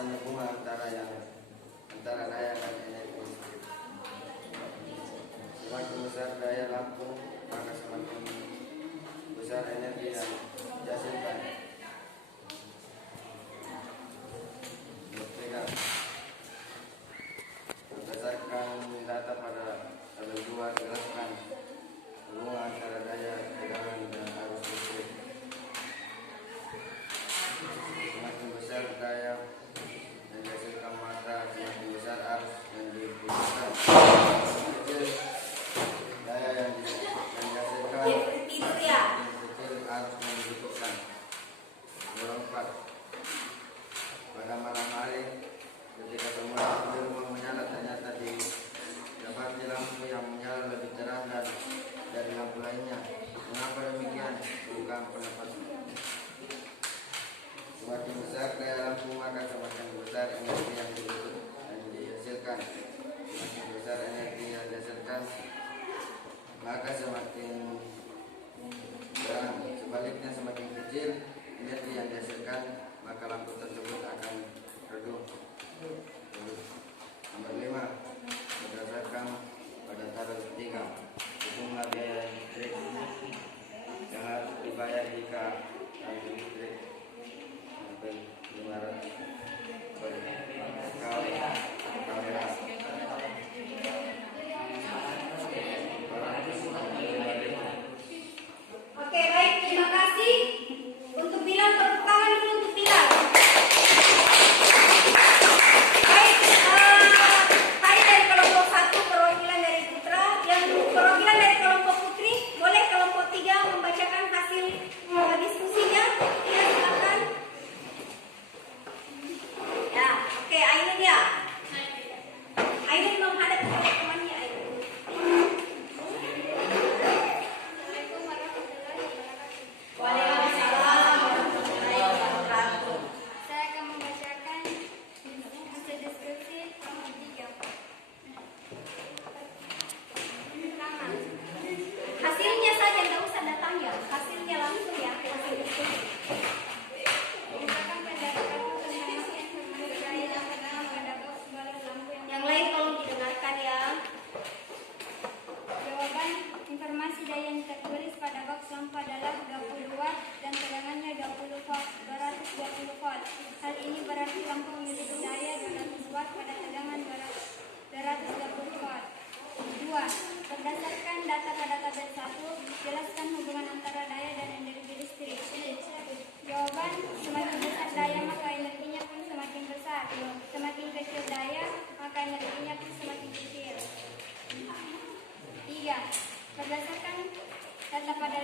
bertambah bunga antara daya dan energi listrik. Semakin besar daya lampu, maka semakin besar energi yang dihasilkan. Berdasarkan data pada tabel 2 dijelaskan hubungan antara daya, tegangan, dan arus listrik. Semakin besar daya yang dihasilkan, maka semakin besar arus yang dibutuhkan. Semakin kecil daya yang dihasilkan, semakin kecil arus yang dibutuhkan. Nomor 4. Pada malam hari, ketika semua lampu di rumah menyala, ternyata didapati lampu yang menyala lebih terang dari lampu lainnya. Mengapa demikian? Bukan pendapat. Semakin besar daya lampu, maka semakin besar energi yang dihasilkan. Semakin besar energi yang dihasilkan, maka semakin terang. Sebaliknya, semakin kecil energi yang dihasilkan, maka lampu tersebut akan redup. Nomor 5. Berdasarkan pada tabel 3, hitunglah biaya listrik yang harus dibayar jika tarif listrik sampai 500 kWh. Oke, baik, terima kasih. Untuk Bilal, tepuk tangan dulu untuk Bilal. Baik, hari dari kelompok 1 perwakilan dari Putra, yang perwakilan dari kelompok Putri, boleh kelompok 3 membacakan hasil diskusinya. Ya, silakan. Ya, oke, Ainun ya. Ainun menghadap kepada temannya. Assalamualaikum warahmatullahi wabarakatuh. Waalaikumsalam warahmatullahi wabarakatuh. Saya akan membacakan hasil diskusi kelompok 3. Pertama, Hasilnya saja, nggak usah datangnya. Hasilnya langsung ya, hasil diskusi. menggunakan pendapat tentang informasi daya dan tegangan pada box balon lampu Yang lain tolong didengarkan ya. Jawaban informasi daya yang tertulis pada box lampu adalah 20 watt dan tegangannya 20 volt, 220 volt. Hal ini berarti lampu memiliki daya 200 watt pada tegangan 220 volt. 2. Berdasarkan data pada tabel 1, jelaskan hubungan antara daya dan energi listrik. Jawaban, semakin besar daya maka energinya pun semakin besar. Semakin kecil daya maka energinya pun semakin kecil. 3. Berdasarkan data pada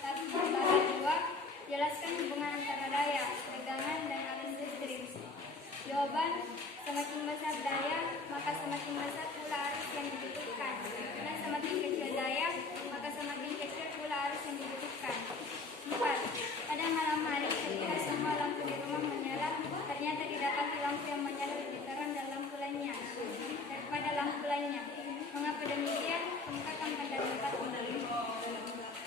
tabel 2, jelaskan hubungan antara daya, tegangan, dan arus listrik. Jawaban, semakin besar daya maka semakin besar pula arus yang dibutuhkan, dan semakin kecil daya maka semakin kecil pula arus yang dibutuhkan. 4. Pada malam hari ketika semua lampu di rumah menyala, ternyata didapati lampu yang menyala lebih terang dan lampu lainnya daripada lampu lainnya. Mengapa demikian? Kemukakan pada tempat ini.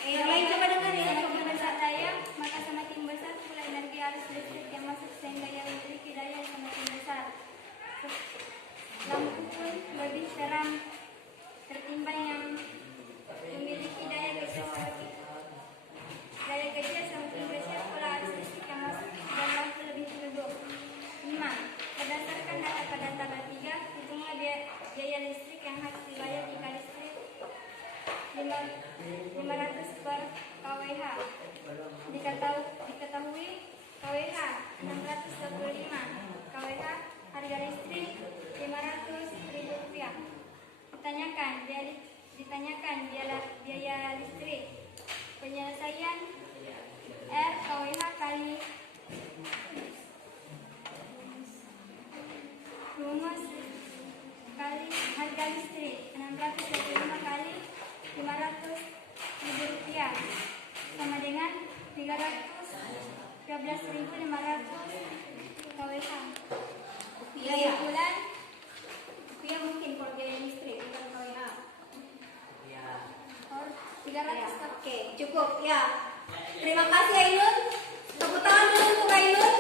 Yang lain coba dengar ya. Semakin besar daya, maka semakin besar pula energi arus listrik yang masuk sehingga yang memiliki daya semakin besar. Lampu pun lebih terang ketimbang yang memiliki daya kecil. Daya kecil semakin kecil pula arus listrik yang masuk dan lampu lebih redup. 5. Berdasarkan data pada tabel 3, hitunglah biaya listrik yang harus dibayar jika listrik 500 per kWh. Diketahui kWh 625, kWh harga listrik 500.000 rupiah. Ditanyakan biaya listrik. Penyelesaian R kWh kali rumus kali harga listrik 625 kali 500.000 rupiah sama dengan 313.500 kWh. Iya. Bulan rupiah mungkin kalau biaya listrik bukan kWh. 300. Oke, cukup ya. Terima kasih Ainun. Tepuk tangan dulu untuk Ainun.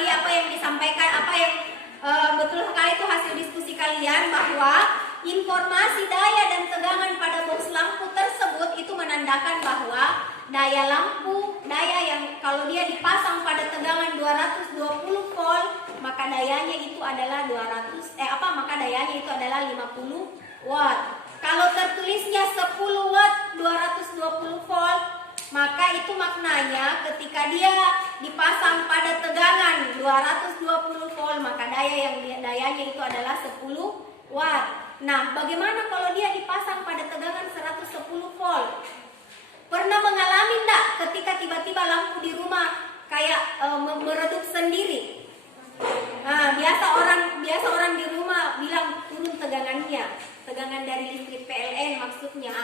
sekali apa yang disampaikan, apa yang betul sekali itu hasil diskusi kalian, bahwa informasi daya dan tegangan pada box lampu tersebut itu menandakan bahwa daya lampu, daya yang kalau dia dipasang pada tegangan 220 volt, maka dayanya itu adalah maka dayanya itu adalah 50 watt. Kalau tertulisnya 10 watt 220 volt, maka itu maknanya ketika dia dipasang pada tegangan 220 volt, maka dayanya itu adalah 10 watt. Nah, bagaimana kalau dia dipasang pada tegangan 110 volt? Pernah mengalami enggak ketika tiba-tiba lampu di rumah kayak meredup sendiri? Nah, biasa orang di rumah bilang turun tegangannya, tegangan dari listrik PLN maksudnya.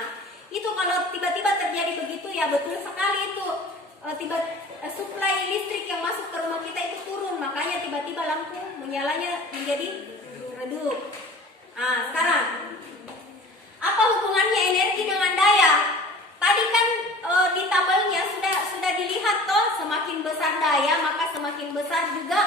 Itu kalau tiba-tiba terjadi begitu, ya betul sekali itu suplai listrik yang masuk ke rumah kita itu turun, makanya tiba-tiba lampu menyalanya menjadi redup. Nah, sekarang apa hubungannya energi dengan daya? Tadi kan di tabelnya sudah dilihat toh, semakin besar daya maka semakin besar juga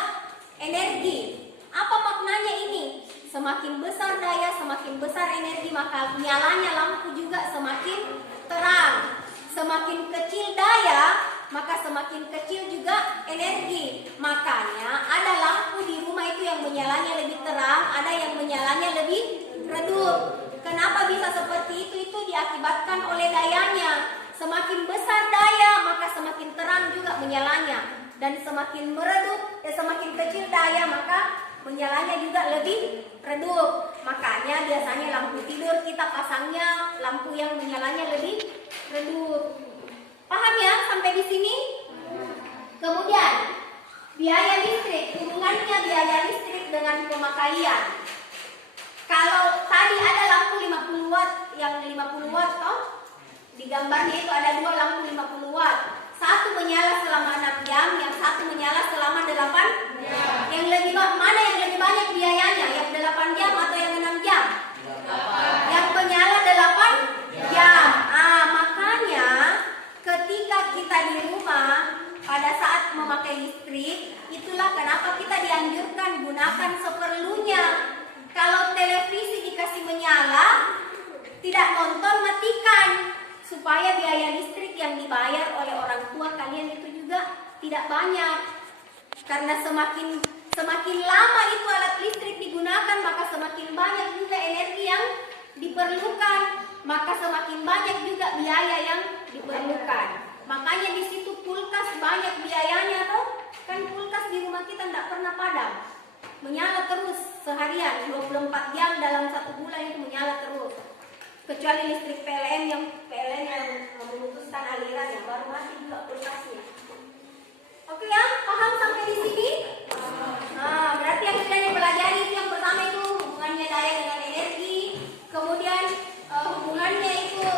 energi. Apa maknanya ini? Semakin besar daya, semakin besar energi, maka nyalanya lampu juga semakin terang. Semakin kecil daya, maka semakin kecil juga energi. Makanya ada lampu di rumah itu yang menyalanya lebih terang, ada yang menyalanya lebih redup. Kenapa bisa seperti itu? Itu diakibatkan oleh dayanya. Semakin besar daya, maka semakin terang juga menyalanya. Dan semakin meredup, semakin kecil daya, maka menyalanya juga lebih redup. Makanya biasanya lampu tidur kita pasangnya lampu yang menyalanya lebih redup. Paham ya sampai di sini? Kemudian biaya listrik, hubungannya biaya listrik dengan pemakaian. Kalau tadi ada lampu 50 watt, yang 50 watt toh, di gambarnya itu ada dua lampu 50 watt. Satu menyala selama 6 jam, yang satu menyala selama 8 jam. Mana yang lebih banyak biayanya? Yang 8 jam atau yang 6 jam? 8. Yang menyala 8 jam. Makanya ketika kita di rumah pada saat memakai listrik, itulah kenapa kita dianjurkan gunakan seperlunya. Kalau televisi dikasih menyala, tidak nonton, matikan, supaya biaya listrik yang dibayar oleh orang tua kalian itu juga tidak banyak. Karena semakin lama itu alat listrik digunakan, maka semakin banyak juga energi yang diperlukan, maka semakin banyak juga biaya yang diperlukan. Makanya di situ kulkas banyak biayanya toh. Kan kulkas di rumah kita tidak pernah padam, menyala terus seharian 24 jam dalam 1 bulan itu menyala terus. Kecuali listrik PLN yang memutuskan aliran, yang baru mati juga kulkasnya. Oke ya, paham sampai di sini? Nah, berarti yang sudah dipelajari itu yang pertama itu hubungannya daya dengan energi, kemudian hubungannya itu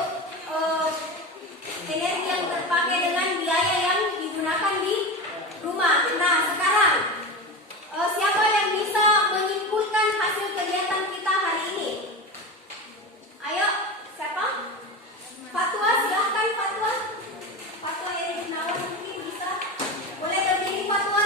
energi yang terpakai dengan biaya yang digunakan di rumah. Nah, sekarang siapa yang bisa menyimpulkan hasil kegiatan kita hari ini? Ayo, siapa? Fatwa, silahkan Fatwa. Fatwa Eri Gunawan mungkin bisa. Boleh berdiri Fatwa,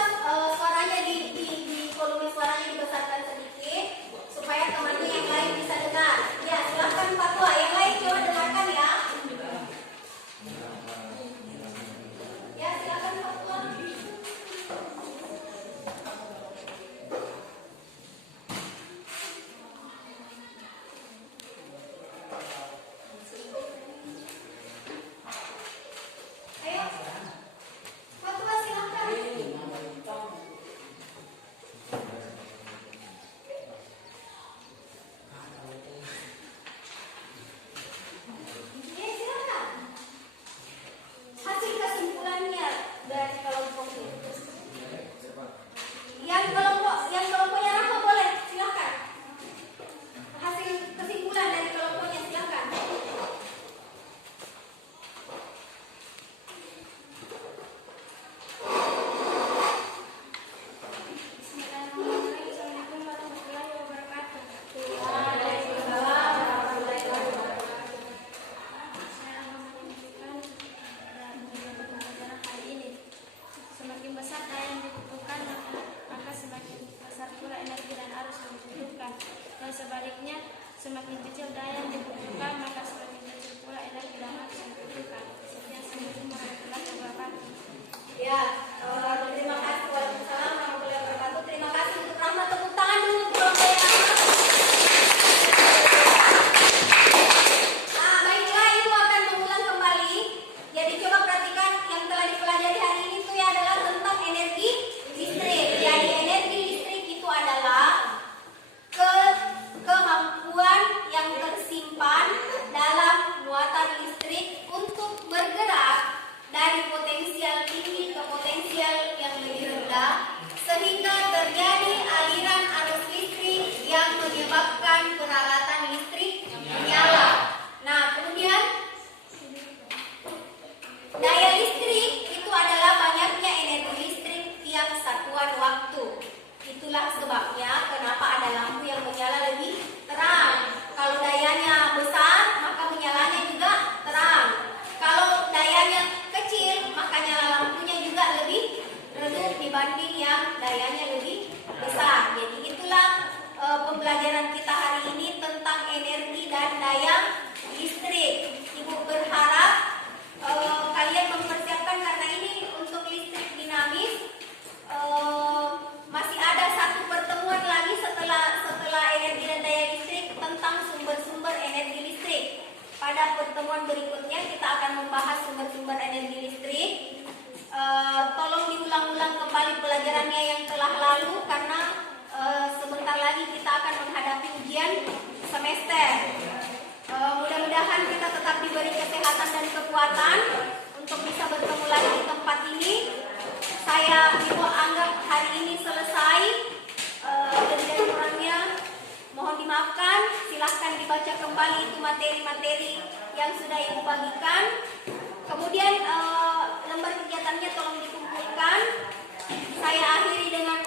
Semakin kecil daya yang dibutuhkan, maka semakin kecil pula energi dan arus yang dibutuhkan. Sekian sumber-sumber yang telah dibawakan. Ya, terima kasih. Waalaikumsalam warahmatullahi wabarakatuh. Terima kasih untuk Rahmat. Tepuk tangan dulu untuk Rombongan Rahmat. Nah, baiklah, ibu akan mengulang kembali. Jadi coba perhatikan yang telah dipelajari hari ini itu ya adalah tentang energi listrik. Jadi energi listrik itu adalah kemampuan yang tersimpan dalam muatan listrik untuk bergerak dari potensial tinggi ke potensial yang lebih rendah sehingga terjadi aliran arus listrik yang menyebabkan peralatan listrik menyala. Nah, kemudian daya listrik itu adalah banyaknya energi listrik tiap satuan waktu. Itulah sebabnya kenapa ada lampu yang menyala lebih terang. Kalau dayanya besar, maka menyalanya juga terang. Kalau dayanya kecil, maka nyala lampunya juga lebih redup dibanding yang dayanya lebih besar. Jadi itulah pembelajaran kita hari ini tentang energi dan daya listrik. Ibu berharap kalian mempersiapkan karena ini untuk listrik dinamis. Masih ada satu pertemuan lagi setelah energi dan daya listrik tentang sumber-sumber energi listrik. Pada pertemuan berikutnya kita akan membahas sumber-sumber energi listrik. Tolong diulang-ulang kembali pelajarannya yang telah lalu karena sebentar lagi kita akan menghadapi ujian semester. Mudah-mudahan kita tetap diberi kesehatan dan kekuatan untuk bisa bertemu lagi di tempat ini. Ibu anggap hari ini selesai. Lebih dan kurangnya mohon dimaafkan. Silahkan dibaca kembali itu materi-materi yang sudah ibu bagikan. Kemudian lembar kegiatannya tolong dikumpulkan. Saya akhiri dengan